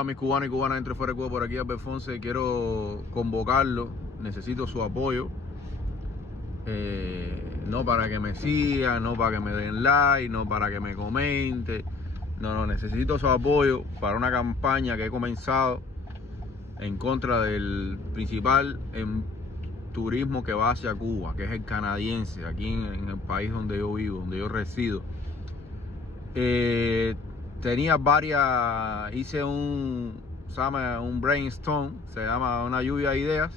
Hola, mis cubanos y cubanas entre fuera de Cuba, por aquí Albert Fonse. Quiero convocarlo, necesito su apoyo. No para que me sigan, no para que me den like, no para que me comente. No, necesito su apoyo para una campaña que he comenzado en contra del principal turismo que va hacia Cuba, que es el canadiense, aquí en el país donde yo vivo, donde yo resido. Tenía varias, hice un brainstorm, se llama una lluvia de ideas,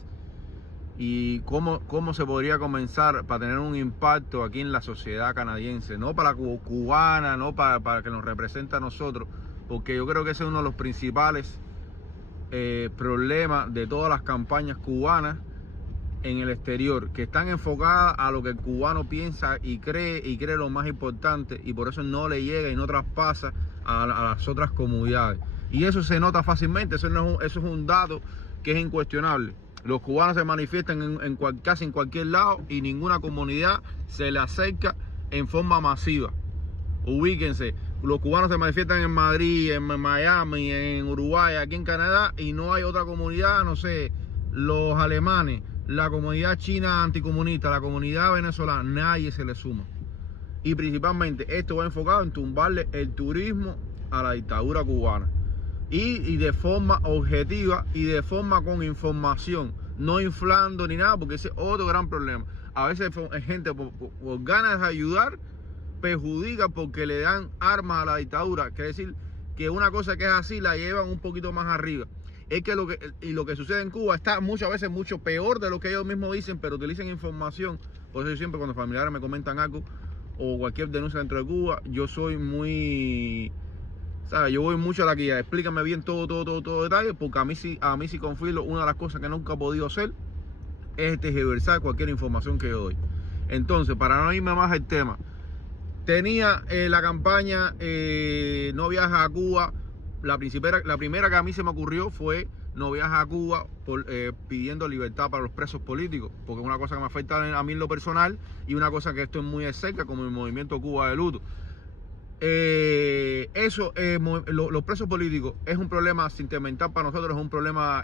y cómo se podría comenzar para tener un impacto aquí en la sociedad canadiense, no para cubana, no para que nos represente a nosotros, porque yo creo que ese es uno de los principales problemas de todas las campañas cubanas en el exterior, que están enfocadas a lo que el cubano piensa y cree lo más importante, y por eso no le llega y no traspasa a las otras comunidades. Y eso se nota fácilmente, eso es un dato que es incuestionable. Los cubanos se manifiestan casi en cualquier lado y ninguna comunidad se le acerca en forma masiva. Ubíquense, los cubanos se manifiestan en Madrid, en Miami, en Uruguay, aquí en Canadá, y no hay otra comunidad, no sé, los alemanes, la comunidad china anticomunista, la comunidad venezolana, nadie se le suma. Y principalmente esto va enfocado en tumbarle el turismo a la dictadura cubana. Y de forma objetiva y de forma con información, no inflando ni nada, porque ese es otro gran problema. A veces gente por ganas de ayudar perjudica porque le dan armas a la dictadura. Quiere decir que una cosa que es así la llevan un poquito más arriba. Es que lo que sucede en Cuba está muchas veces mucho peor de lo que ellos mismos dicen, pero utilizan información. Por eso yo siempre, cuando familiares me comentan algo o cualquier denuncia dentro de Cuba, yo soy muy, ¿sabes? Yo voy mucho a la guía, explícame bien todo detalle, porque a mí sí confío. Una de las cosas que nunca he podido hacer es tergiversar cualquier información que yo doy. Entonces, para no irme más al tema, tenía la campaña No Viajes a Cuba. La primera que a mí se me ocurrió fue No Viajes a Cuba, pidiendo libertad para los presos políticos, porque es una cosa que me afecta a mí en lo personal y una cosa que estoy muy de cerca, como el movimiento Cuba de luto. Los presos políticos es un problema sentimental para nosotros,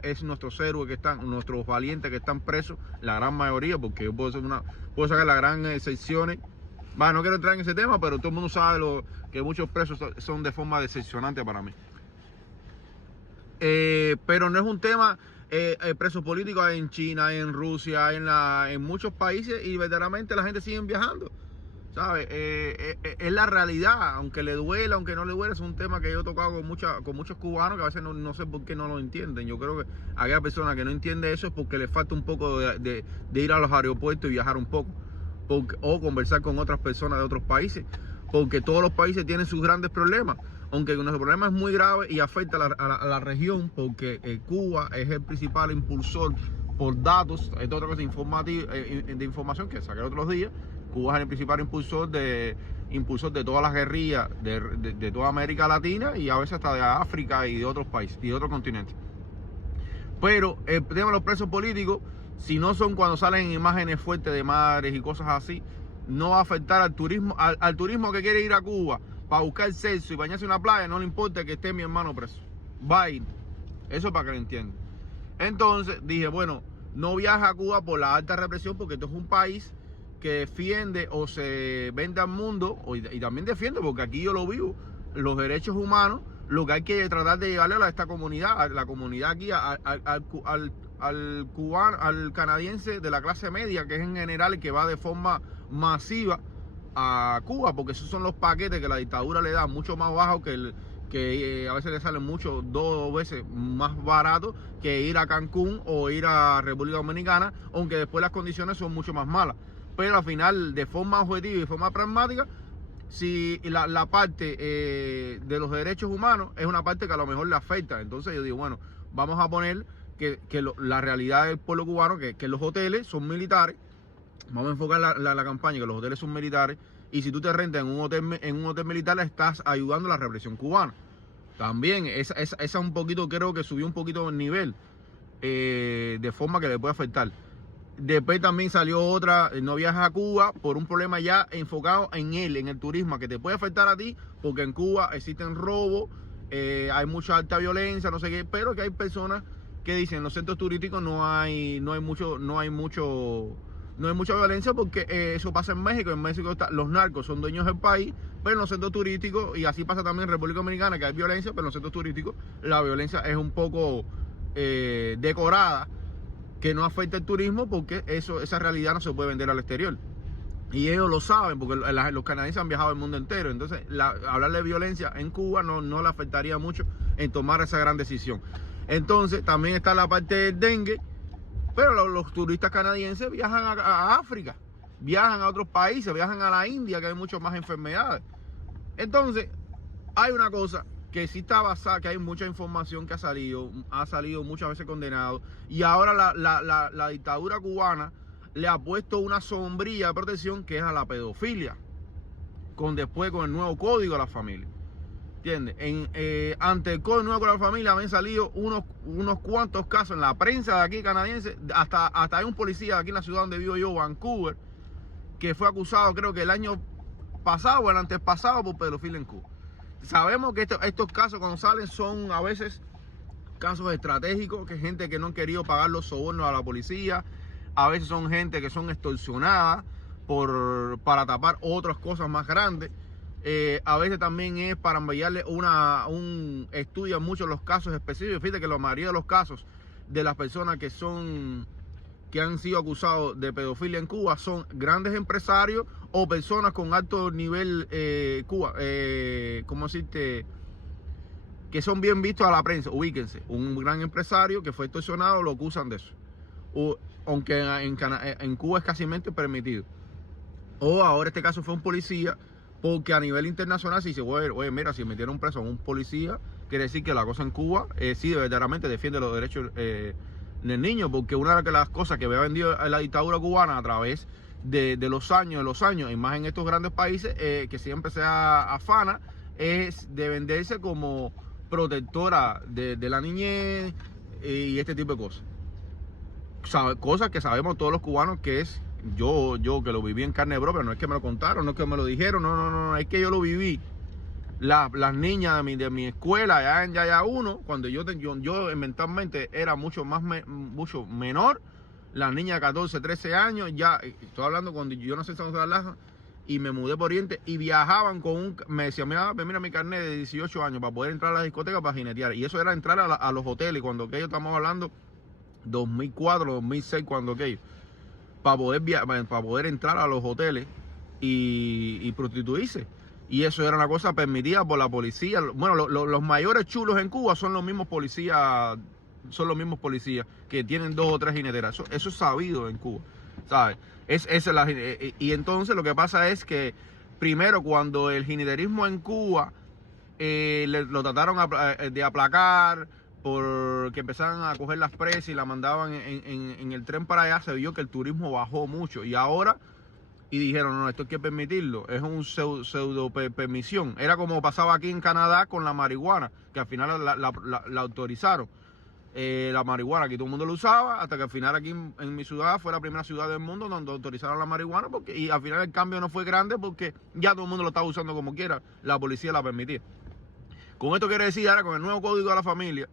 es nuestros héroes nuestros valientes que están presos, la gran mayoría, porque yo puedo sacar las grandes excepciones. No quiero entrar en ese tema, pero todo el mundo sabe que muchos presos son de forma decepcionante para mí. Pero no es un tema presos políticos en China, en Rusia, en muchos países, y verdaderamente la gente sigue viajando, ¿sabes? Es la realidad, aunque le duela, aunque no le duele. Es un tema que yo he tocado con muchos cubanos que a veces no sé por qué no lo entienden. Yo creo que a aquella persona que no entiende eso es porque le falta un poco de ir a los aeropuertos y viajar un poco, o conversar con otras personas de otros países, porque todos los países tienen sus grandes problemas, aunque nuestro problema es muy grave y afecta a la región, porque Cuba es el principal impulsor por datos. Esta es otra cosa de información que saqué otros días. Cuba es el principal impulsor de todas las guerrillas de toda América Latina, y a veces hasta de África y de otros países y de otros continentes. Pero el tema de los presos políticos, si no son cuando salen imágenes fuertes de madres y cosas así, no va a afectar al turismo, al turismo que quiere ir a Cuba para buscar sexo y bañarse en una playa. No le importa que esté mi hermano preso, va a ir. Eso para que lo entiendan. Entonces dije, bueno, no viaja a Cuba por la alta represión, porque esto es un país que defiende o se vende al mundo, y también defiende, porque aquí yo lo vivo, los derechos humanos. Lo que hay que tratar de llevarle a esta comunidad, a la comunidad aquí, al cubano, al canadiense de la clase media, que es en general el que va de forma masiva a Cuba, porque esos son los paquetes que la dictadura le da, mucho más bajos que a veces le salen dos veces más barato que ir a Cancún o ir a República Dominicana, aunque después las condiciones son mucho más malas. Pero al final, de forma objetiva y de forma pragmática, si la parte de los derechos humanos es una parte que a lo mejor le afecta, entonces yo digo, bueno, vamos a poner que la realidad del pueblo cubano, que los hoteles son militares. Vamos a enfocar la campaña que los hoteles son militares, y si tú te rentas en un hotel militar, estás ayudando a la represión cubana. También esa un poquito, creo que subió un poquito el nivel, de forma que le puede afectar. Después también salió otra, No Viajes a Cuba, por un problema ya enfocado en el turismo, que te puede afectar a ti, porque en Cuba existen robos hay mucha alta violencia, no sé qué, pero que hay personas que dicen en los centros turísticos no hay mucha violencia porque eso pasa en México. En México los narcos son dueños del país, pero en los centros turísticos, y así pasa también en República Dominicana, que hay violencia, pero en los centros turísticos la violencia es un poco decorada, que no afecta el turismo porque esa realidad no se puede vender al exterior. Y ellos lo saben porque los canadienses han viajado el mundo entero. Entonces, hablar de violencia en Cuba no le afectaría mucho en tomar esa gran decisión. Entonces, también está la parte del dengue, pero los turistas canadienses viajan a África, viajan a otros países, viajan a la India, que hay muchas más enfermedades. Entonces, hay una cosa que sí está basada, que hay mucha información que ha salido muchas veces condenado, y ahora la dictadura cubana le ha puesto una sombrilla de protección que es a la pedofilia, después con el nuevo código de la familia. ¿Entiendes? Ante el código nuevo de la familia habían salido unos cuantos casos en la prensa de aquí canadiense, hasta hay un policía de aquí en la ciudad donde vivo yo, Vancouver, que fue acusado creo que el año pasado o el antepasado por pedofilia en Cuba. Sabemos que estos casos cuando salen son a veces casos estratégicos, que gente que no han querido pagar los sobornos a la policía, a veces son gente que son extorsionadas para tapar otras cosas más grandes. A veces también es para enviarle estudian mucho los casos específicos. Fíjate que la mayoría de los casos de las personas que han sido acusados de pedofilia en Cuba son grandes empresarios o personas con alto nivel ¿cómo decirte? Que son bien vistos a la prensa. Ubíquense, un gran empresario que fue extorsionado lo acusan de eso. Aunque en Cuba es casi permitido. O ahora este caso fue un policía, porque a nivel internacional si se dice, oye, mira, si metieron preso a un policía, quiere decir que la cosa en Cuba sí verdaderamente defiende los derechos del niño, porque una de las cosas que había vendido la dictadura cubana a través de los años, y más en estos grandes países, que siempre se afana, es de venderse como protectora de la niñez y este tipo de cosas. Cosas que sabemos todos los cubanos que es, yo que lo viví en carne propia, no es que me lo contaron, no es que me lo dijeron, no, es que yo lo viví. Las niñas de mi escuela, ya en Yaya 1, cuando yo mentalmente era mucho menor, las niñas de 14, 13 años, ya, estoy hablando cuando yo nací en San José de las Lajas y me mudé por Oriente, y viajaban me decían, mira mi carnet de 18 años para poder entrar a la discoteca para jinetear, y eso era entrar a los hoteles, cuando aquello estamos hablando 2004, 2006, cuando aquello, para poder entrar a los hoteles y prostituirse. Y eso era una cosa permitida por la policía. Bueno, los mayores chulos en Cuba son los mismos policías que tienen 2 o 3 jineteras. Eso es sabido en Cuba, ¿sabes? Y entonces lo que pasa es que primero, cuando el jineterismo en Cuba lo trataron de aplacar, porque empezaron a coger las presas y la mandaban en el tren para allá, se vio que el turismo bajó mucho. Y ahora, dijeron, no, esto hay que permitirlo, es un pseudo permisión. Era como pasaba aquí en Canadá con la marihuana, que al final la autorizaron. La marihuana, aquí todo el mundo lo usaba, hasta que al final aquí en mi ciudad fue la primera ciudad del mundo donde autorizaron la marihuana, y al final el cambio no fue grande porque ya todo el mundo lo estaba usando como quiera, la policía la permitía. Con esto quiere decir, ahora con el nuevo código de la familia,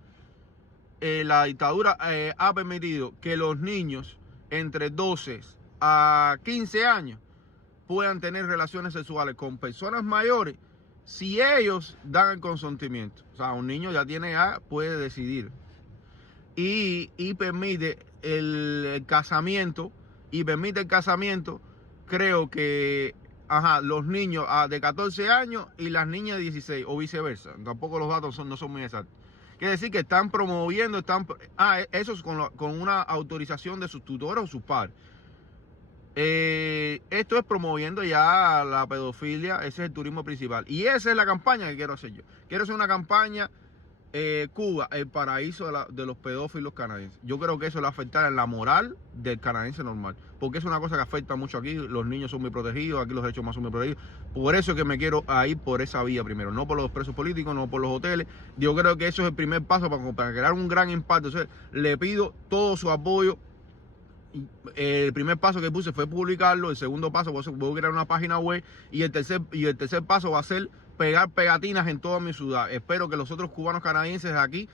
la dictadura ha permitido que los niños entre 12 a 15 años puedan tener relaciones sexuales con personas mayores si ellos dan el consentimiento. O sea, un niño ya puede decidir. Y permite el casamiento, creo que los niños de 14 años y las niñas de 16, o viceversa. Tampoco los datos no son muy exactos. Quiere decir que están promoviendo, eso es con una autorización de sus tutores o sus padres. Esto es promoviendo ya la pedofilia, ese es el turismo principal. Y esa es la campaña que quiero hacer yo. Quiero hacer una campaña, Cuba, el paraíso de los pedófilos canadienses. Yo creo que eso le va a afectar en la moral del canadiense normal, porque es una cosa que afecta mucho aquí. Los niños son muy protegidos, aquí los derechos humanos son muy protegidos. Por eso es que me quiero ir por esa vía primero, no por los presos políticos, no por los hoteles. Yo creo que eso es el primer paso para crear un gran impacto. Entonces, le pido todo su apoyo el primer paso que puse fue publicarlo, el segundo paso voy a crear una página web y el tercer paso va a ser pegar pegatinas en toda mi ciudad. Espero que los otros cubanos canadienses de aquí